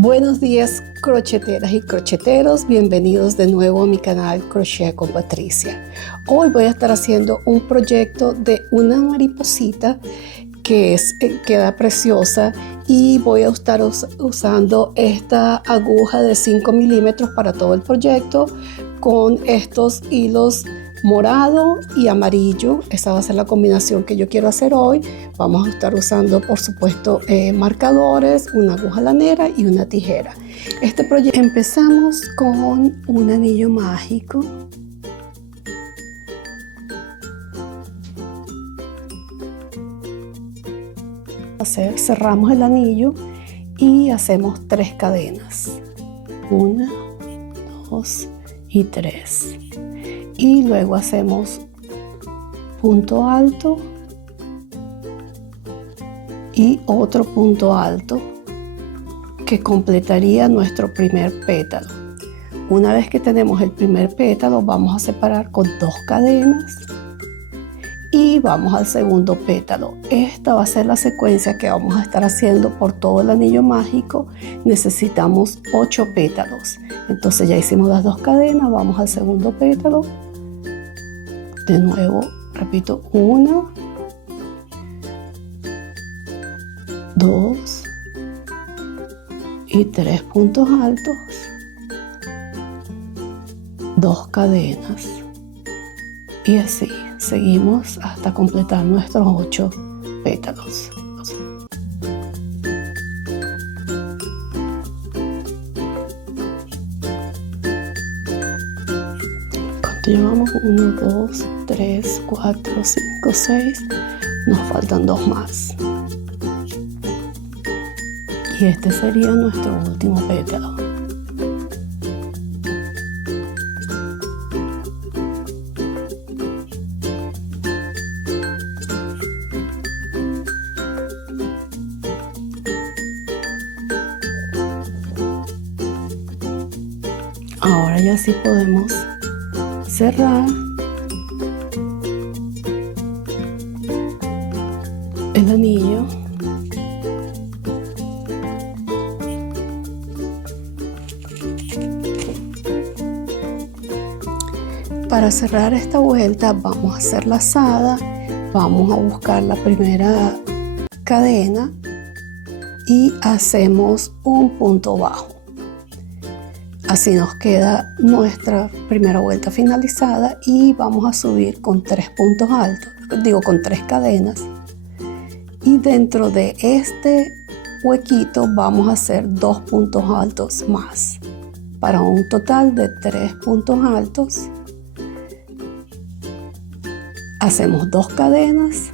Buenos días, crocheteras y crocheteros, bienvenidos de nuevo a mi canal Crochet con Patricia. Hoy voy a estar haciendo un proyecto de una mariposita que queda preciosa y voy a estar usando esta aguja de 5 milímetros para todo el proyecto con estos hilos morado y amarillo. Esa va a ser la combinación que yo quiero hacer hoy. Vamos a estar usando, por supuesto, marcadores, una aguja lanera y una tijera. Este proyecto empezamos con un anillo mágico. Cerramos el anillo y hacemos 3 cadenas. 1, 2 y 3. Y luego hacemos punto alto y otro punto alto que completaría nuestro primer pétalo. Una vez que tenemos el primer pétalo, vamos a separar con 2 cadenas y vamos al segundo pétalo. Esta va a ser la secuencia que vamos a estar haciendo por todo el anillo mágico. Necesitamos 8 pétalos. Entonces ya hicimos las 2 cadenas, vamos al segundo pétalo. De nuevo, repito, 1, 2 y 3 puntos altos, 2 cadenas y así seguimos hasta completar nuestros 8 pétalos. Llevamos 1, 2, 3, 4, 5, 6. Nos faltan 2 más. Y este sería nuestro último pétalo. Ahora ya sí podemos cerrar el anillo para cerrar esta vuelta. Vamos a hacer lazada, vamos a buscar la primera cadena y hacemos un punto bajo. Así nos queda nuestra primera vuelta finalizada y vamos a subir con 3 puntos altos, con 3 cadenas. Y dentro de este huequito vamos a hacer 2 puntos altos más, para un total de 3 puntos altos. Hacemos 2 cadenas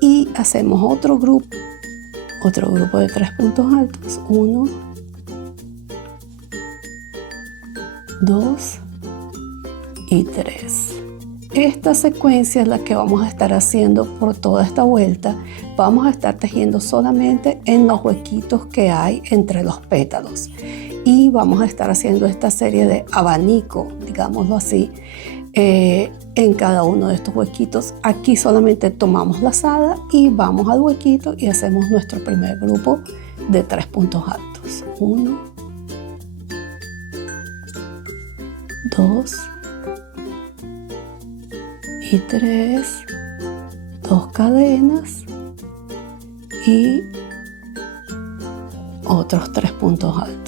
y hacemos otro grupo de 3 puntos altos. 1, 2 y 3. Esta secuencia es la que vamos a estar haciendo por toda esta vuelta. Vamos a estar tejiendo solamente en los huequitos que hay entre los pétalos y vamos a estar haciendo esta serie de abanico, digámoslo así, en cada uno de estos huequitos. Aquí solamente tomamos lazada y vamos al huequito y hacemos nuestro primer grupo de 3 puntos altos. 1, 2 y 3, 2 cadenas y otros 3 puntos altos.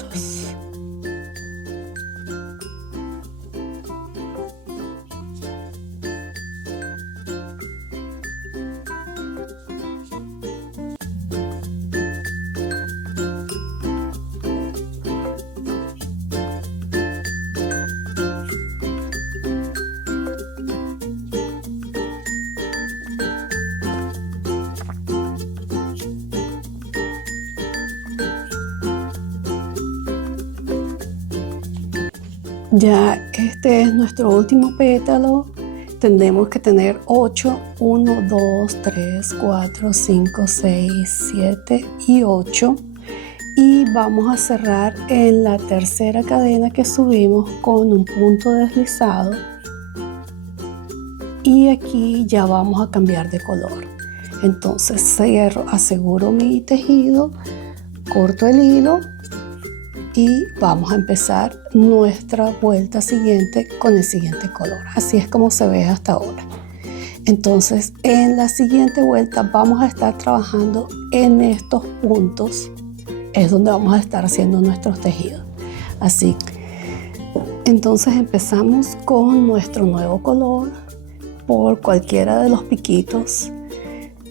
Ya este es nuestro último pétalo. Tendremos que tener 8, 1, 2, 3, 4, 5, 6, 7 y 8. Y vamos a cerrar en la tercera cadena que subimos con un punto deslizado. Y aquí ya vamos a cambiar de color. Entonces cierro, aseguro mi tejido corto el hilo y vamos a empezar nuestra vuelta siguiente con el siguiente color. Así es como se ve hasta ahora. Entonces, en la siguiente vuelta vamos a estar trabajando en estos puntos. Es donde vamos a estar haciendo nuestros tejidos. Así, entonces empezamos con nuestro nuevo color por cualquiera de los piquitos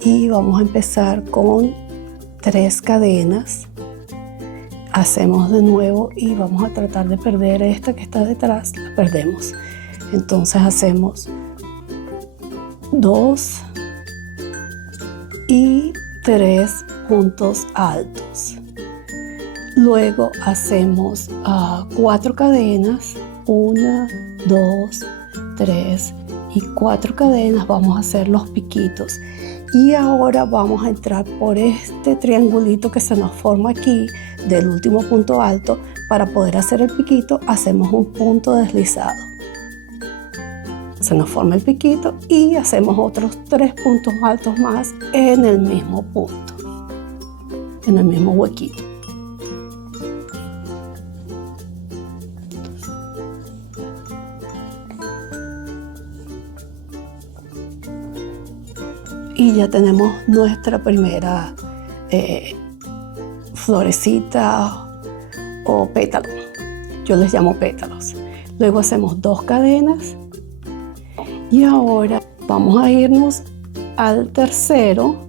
y vamos a empezar con 3 cadenas. Hacemos de nuevo y vamos a tratar de perder esta que está detrás, la perdemos. Entonces hacemos 2 y 3 puntos altos. Luego hacemos 4 cadenas, 1, 2, 3 y 4 cadenas. Vamos a hacer los piquitos y ahora vamos a entrar por este triangulito que se nos forma aquí del último punto alto. Para poder hacer el piquito hacemos un punto deslizado, se nos forma el piquito y hacemos otros 3 puntos altos más en el mismo punto, en el mismo huequito. Y ya tenemos nuestra primera florecita o pétalo. Yo les llamo pétalos. Luego hacemos 2 cadenas y ahora vamos a irnos al tercero,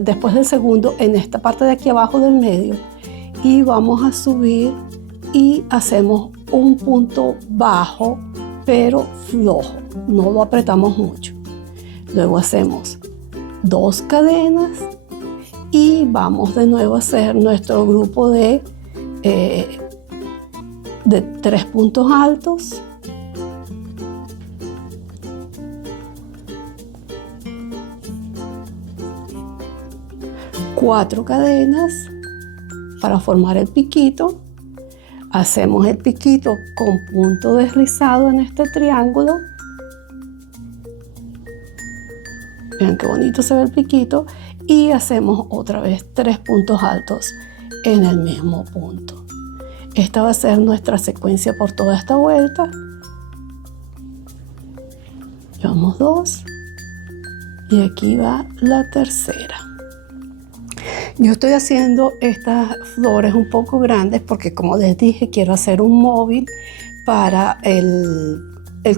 después del segundo, en esta parte de aquí abajo del medio, y vamos a subir y hacemos un punto bajo pero flojo, no lo apretamos mucho. Luego hacemos 2 cadenas y vamos de nuevo a hacer nuestro grupo de 3 puntos altos. Cuatro cadenas para formar el piquito. Hacemos el piquito con punto deslizado en este triángulo. Vean qué bonito se ve el piquito y hacemos otra vez 3 puntos altos en el mismo punto. Esta va a ser nuestra secuencia por toda esta vuelta. Llevamos 2 y aquí va la tercera. Yo estoy haciendo estas flores un poco grandes porque, como les dije, quiero hacer un móvil para el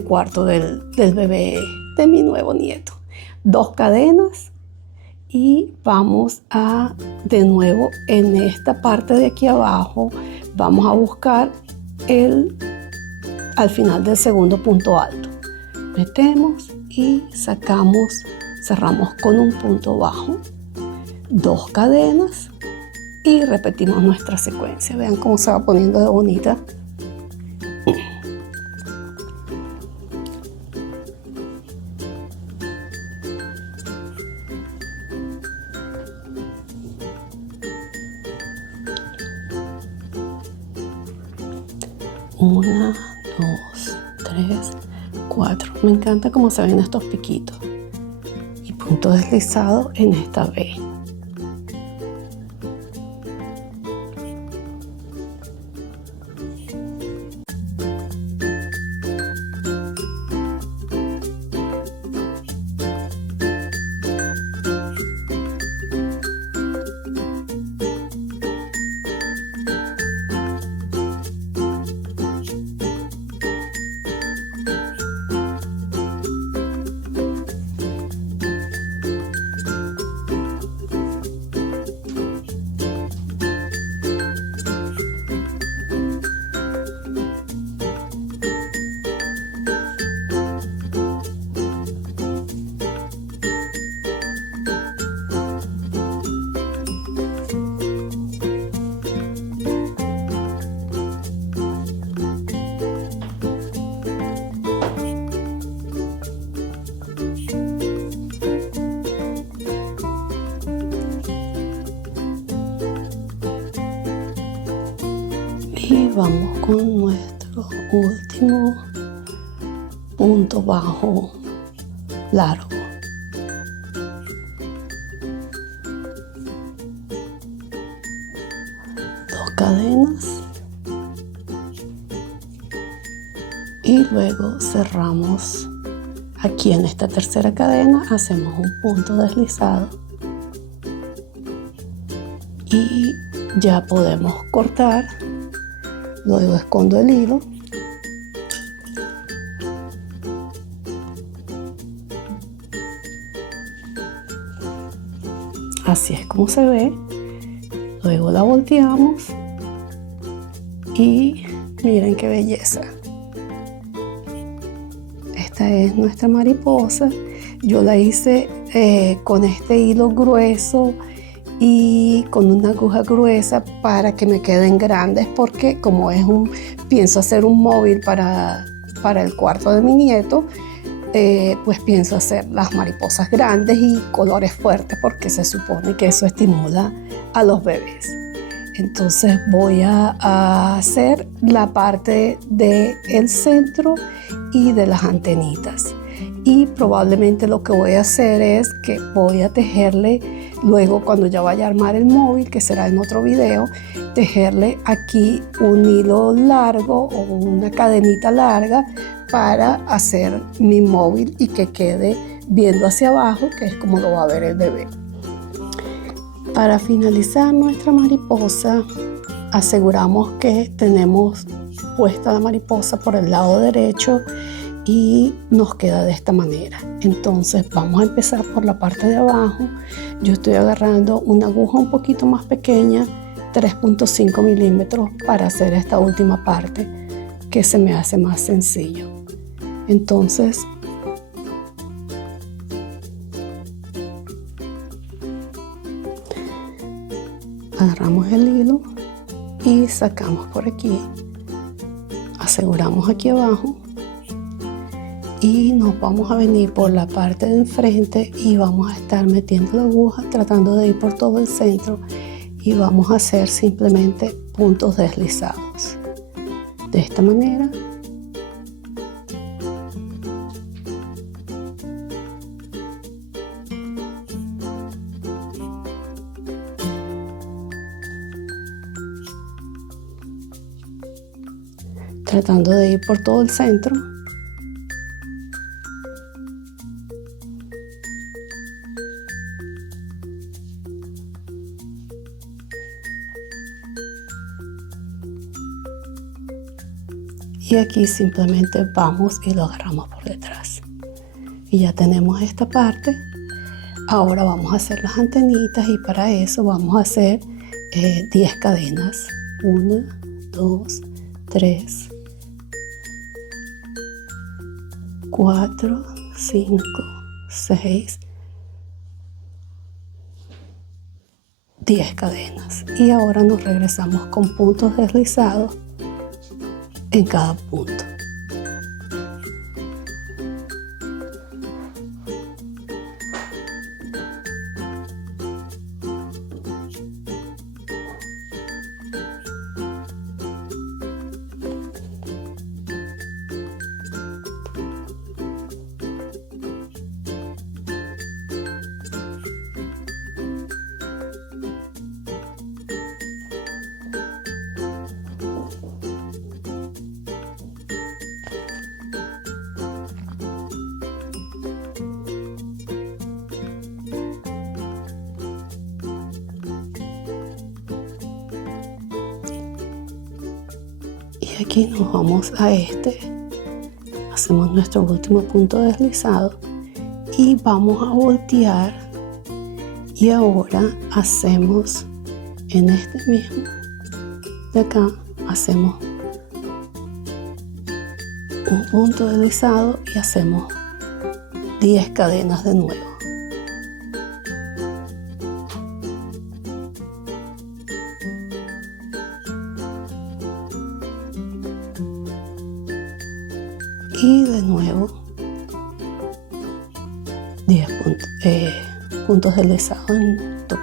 cuarto del bebé de mi nuevo nieto. 2 cadenas y vamos a, de nuevo, en esta parte de aquí abajo, vamos a buscar al final del segundo punto alto. Metemos y sacamos, cerramos con un punto bajo, 2 cadenas y repetimos nuestra secuencia. Vean cómo se va poniendo de bonita. Una, 2, 3, 4. Me encanta cómo se ven estos piquitos. Y punto deslizado en esta V. Y vamos con nuestro último punto bajo largo. 2 cadenas y luego cerramos aquí en esta tercera cadena, hacemos un punto deslizado y ya podemos cortar. Luego escondo el hilo así es como se ve. Luego la volteamos y miren qué belleza. Esta es nuestra mariposa. Yo la hice con este hilo grueso y con una aguja gruesa para que me queden grandes, porque como pienso hacer un móvil para el cuarto de mi nieto, pues pienso hacer las mariposas grandes y colores fuertes, porque se supone que eso estimula a los bebés. Entonces voy a hacer la parte del centro y de las antenitas, y probablemente lo que voy a hacer es que voy a tejerle luego, cuando ya vaya a armar el móvil, que será en otro video, tejerle aquí un hilo largo o una cadenita larga para hacer mi móvil y que quede viendo hacia abajo, que es como lo va a ver el bebé. Para finalizar nuestra mariposa, aseguramos que tenemos puesta la mariposa por el lado derecho y nos queda de esta manera. Entonces vamos a empezar por la parte de abajo. Yo estoy agarrando una aguja un poquito más pequeña, 3.5 milímetros, para hacer esta última parte, que se me hace más sencillo. Entonces agarramos el hilo y sacamos por aquí, aseguramos aquí abajo y nos vamos a venir por la parte de enfrente y vamos a estar metiendo la aguja, tratando de ir por todo el centro, y vamos a hacer simplemente puntos deslizados de esta manera. Tratando de ir por todo el centro. Y aquí simplemente vamos y lo agarramos por detrás. Y ya tenemos esta parte. Ahora vamos a hacer las antenitas, y para eso vamos a hacer 10 cadenas. 1, 2, 3, 4, 5, 6, 10 cadenas. Y ahora nos regresamos con puntos deslizados en cada punto. Y aquí nos vamos a hacemos nuestro último punto deslizado y vamos a voltear, y ahora hacemos en este mismo de acá, hacemos un punto deslizado y hacemos 10 cadenas de nuevo. Y de nuevo 10 puntos deslizados en total.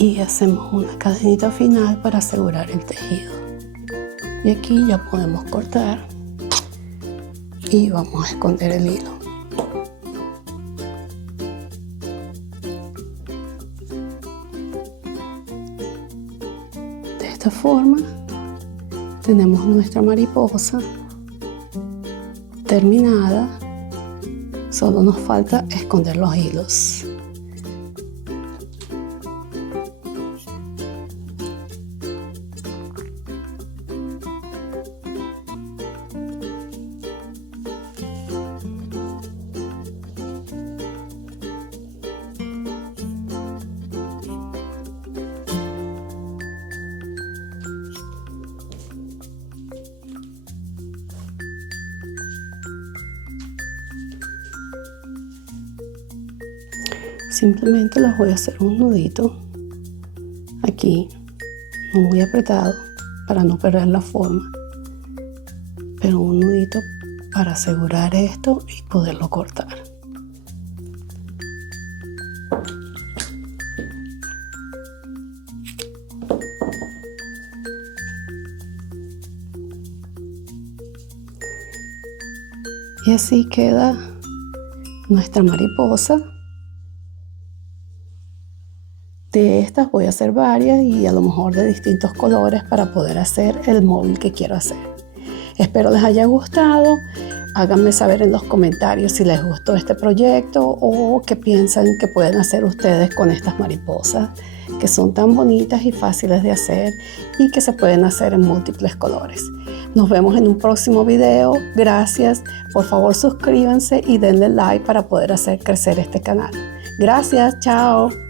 y hacemos una cadenita final para asegurar el tejido. Y aquí ya podemos cortar y vamos a esconder el hilo. De esta forma tenemos nuestra mariposa terminada. Solo nos falta esconder los hilos. Simplemente les voy a hacer un nudito aquí, no muy apretado para no perder la forma, pero un nudito para asegurar esto y poderlo cortar. Y así queda nuestra mariposa. De estas voy a hacer varias y a lo mejor de distintos colores para poder hacer el móvil que quiero hacer. Espero les haya gustado. Háganme saber en los comentarios si les gustó este proyecto o qué piensan que pueden hacer ustedes con estas mariposas que son tan bonitas y fáciles de hacer y que se pueden hacer en múltiples colores. Nos vemos en un próximo video. Gracias. Por favor, suscríbanse y denle like para poder hacer crecer este canal. Gracias. Chao.